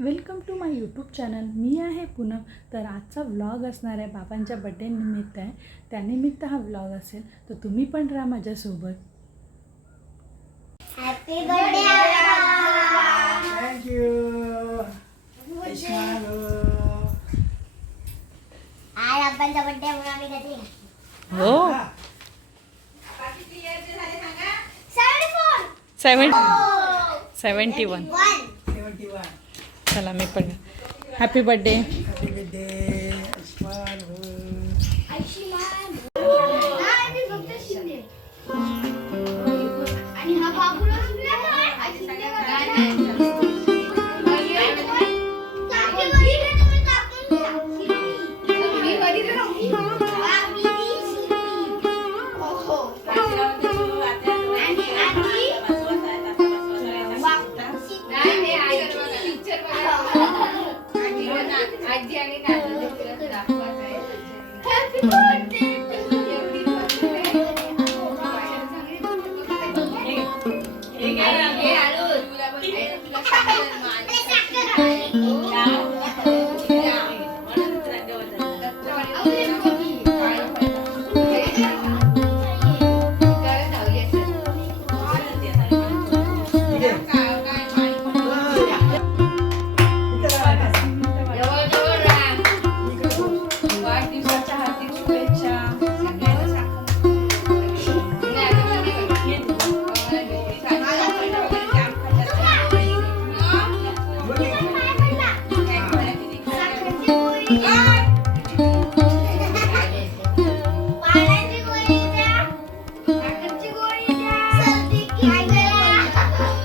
Welcome to my YouTube channel. मी आहे पूनम. तर आजचा व्लॉग असणार आहे बाबांच्या बड्डे निमित्त आहे. त्यानिमित्त हा व्लॉग असेल तर तुम्ही पण राहा माझ्यासोबत. हॅपी बर्थडे हो. Seventy one one 71. चला मी पण. Happy birthday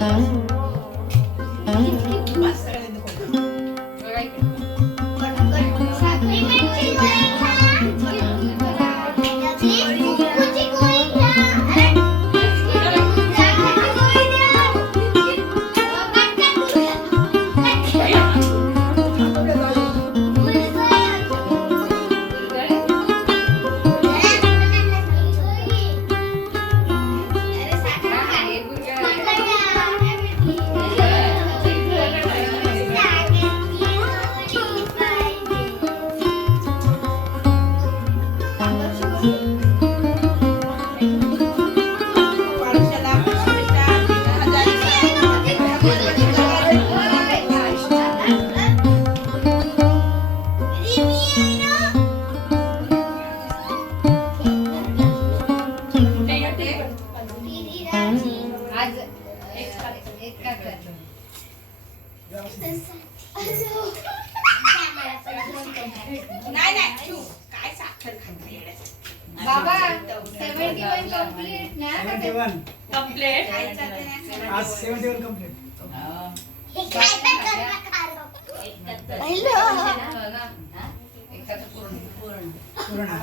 Oh. आज एक का कर नाही नाही तू काय साखर खात येड्याचं. बाबा सेव्हन्टी वन कंप्लीट ना 71. खायचं ते नाही. आज 71 complete. पूर्ण.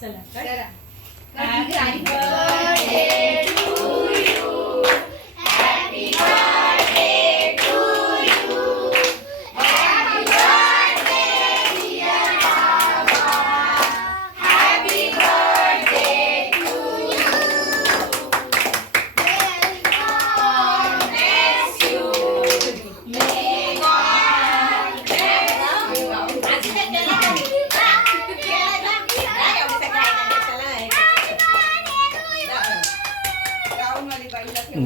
चला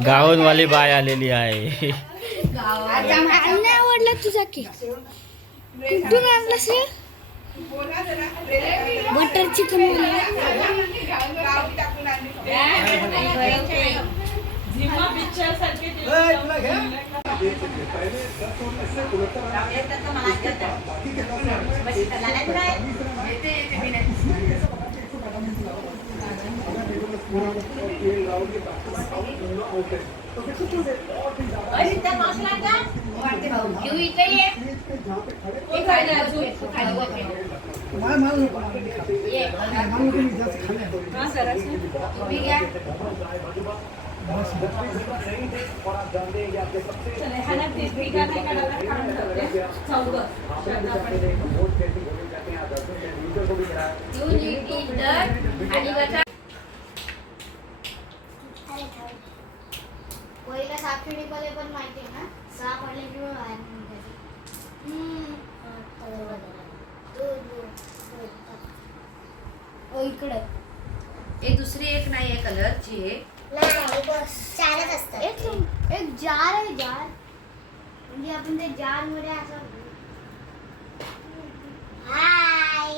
गाऊनवाली बाय आलेली आहे. आवडला तुझा केक. कुठून आणलास जरा. बटर चिकन आणि इकडे. एक दुसरी एक नाही आहे कलरची आहे. नाही बस चारच असतात. एक एक जार आहे जार. म्हणजे आपण ते जारमध्ये असं हाय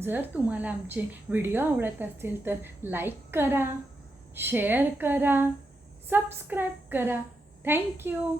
जर तुम्हाला आमचे व्हिडिओ आवडत असतील तर लाईक करा शेअर करा सबस्क्राईब करा. थँक्यू